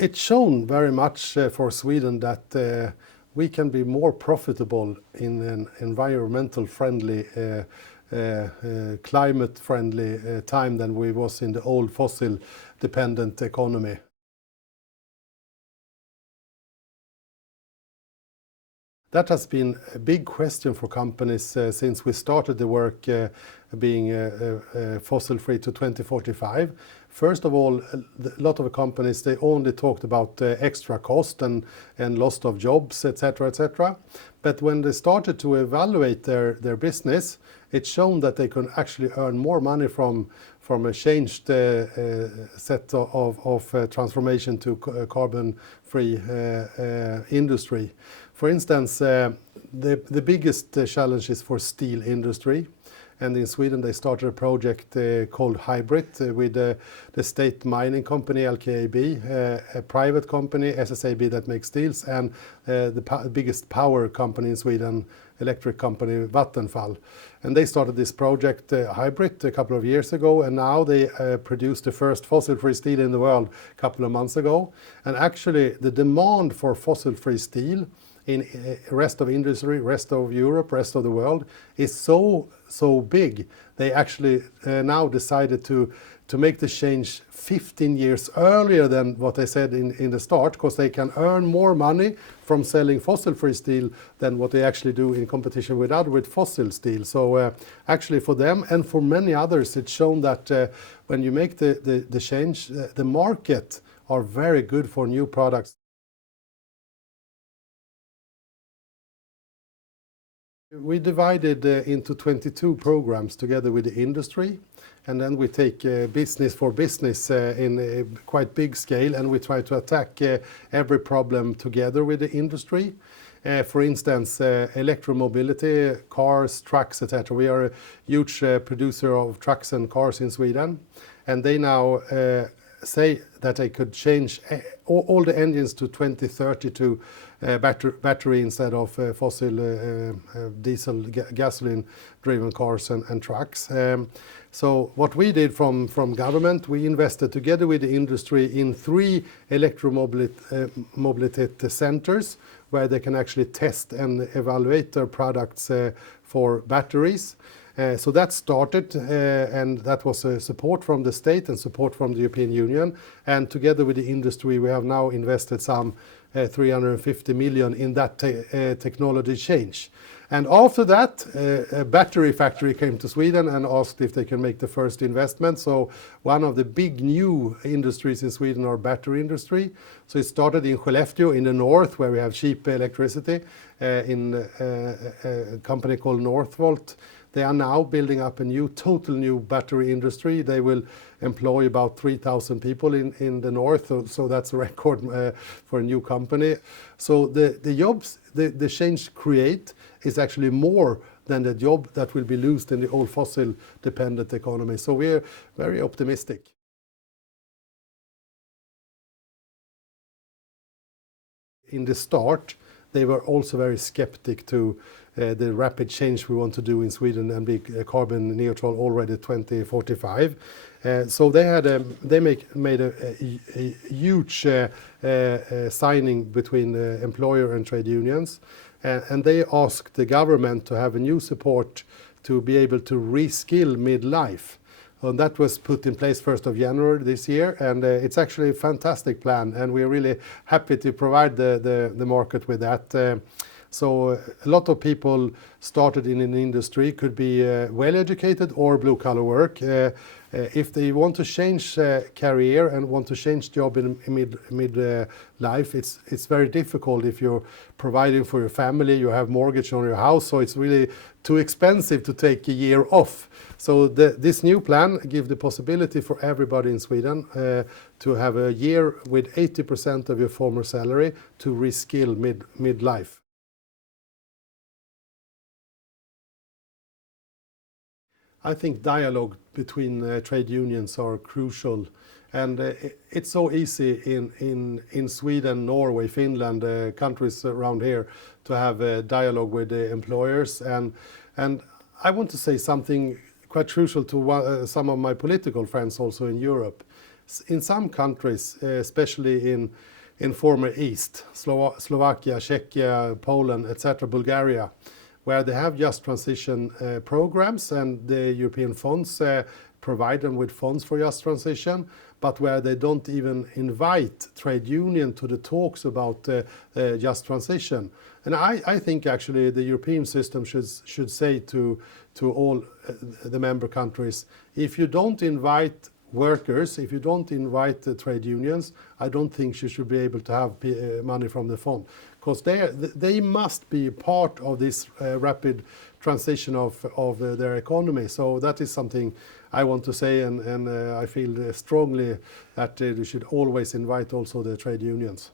it's shown very much for Sweden that we can be more profitable in an environmental friendly, climate friendly time than we was in the old fossil dependent economy. That has been a big question for companies since we started the work being fossil-free to 2045. First of all, a lot of companies, they only talked about extra cost and loss of jobs, etc., etc. But when they started to evaluate their business, it's shown that they can actually earn more money from a changed set of transformation to carbon-free industry. For instance, the biggest challenge is for steel industry. And in Sweden, they started a project called Hybrid with the state mining company LKAB, a private company, SSAB, that makes steels, and the biggest power company in Sweden, electric company Vattenfall. And they started this project Hybrid a couple of years ago, and now they produced the first fossil-free steel in the world a couple of months ago. And actually, the demand for fossil-free steel in rest of industry, rest of Europe, rest of the world is so big. They actually now decided to make the change 15 years earlier than what they said in the start, because they can earn more money from selling fossil-free steel than what they actually do in competition with fossil steel. So actually for them and for many others, it's shown that when you make the change, the market are very good for new products. We divided into 22 programs together with the industry, and then we take business for business in a quite big scale, and we try to attack every problem together with the industry. For instance, electromobility, cars, trucks, etc. We are a huge producer of trucks and cars in Sweden, and they now say that they could change all the engines to 2030 to battery instead of fossil diesel gasoline driven cars and trucks. So what we did from government, we invested together with the industry in 3 electromobility centers where they can actually test and evaluate their products for batteries. So that started, and that was support from the state and support from the European Union. And together with the industry, we have now invested some 350 million in that technology change. And after that, a battery factory came to Sweden and asked if they can make the first investment. So one of the big new industries in Sweden are battery industry. So it started in Skellefteå in the north, where we have cheap electricity, in a company called Northvolt. They are now building up a total new battery industry. They will employ about 3,000 people in the north, so that's a record for a new company. So the jobs the change create is actually more than the job that will be lost in the old fossil-dependent economy. So we're very optimistic. In the start, they were also very skeptic to the rapid change we want to do in Sweden and be carbon neutral already 2045. So they made a huge signing between employer and trade unions, and they asked the government to have a new support to be able to reskill midlife. And that was put in place 1st of January this year, and it's actually a fantastic plan, and we're really happy to provide the market with that. So a lot of people started in an industry, could be well-educated or blue-collar work. If they want to change career and want to change job in mid-life, it's very difficult if you're providing for your family, you have mortgage on your house, so it's really too expensive to take a year off. So this new plan gives the possibility for everybody in Sweden to have a year with 80% of your former salary to reskill mid-life. I think dialogue between trade unions are crucial, and it's so easy in Sweden, Norway, Finland, countries around here, to have a dialogue with the employers. And I want to say something quite crucial to some of my political friends also in Europe. in some countries, especially in former East, Slovakia, Czechia, Poland, etc., Bulgaria, where they have just transition programs, and the European funds provide them with funds for just transition, but where they don't even invite trade union to the talks about just transition. And I think actually the European system should say to all the member countries, if you don't invite workers, if you don't invite the trade unions, I don't think you should be able to have money from the fund, because they must be part of this rapid transition of their economy. So that is something I want to say, and I feel strongly that we should always invite also the trade unions.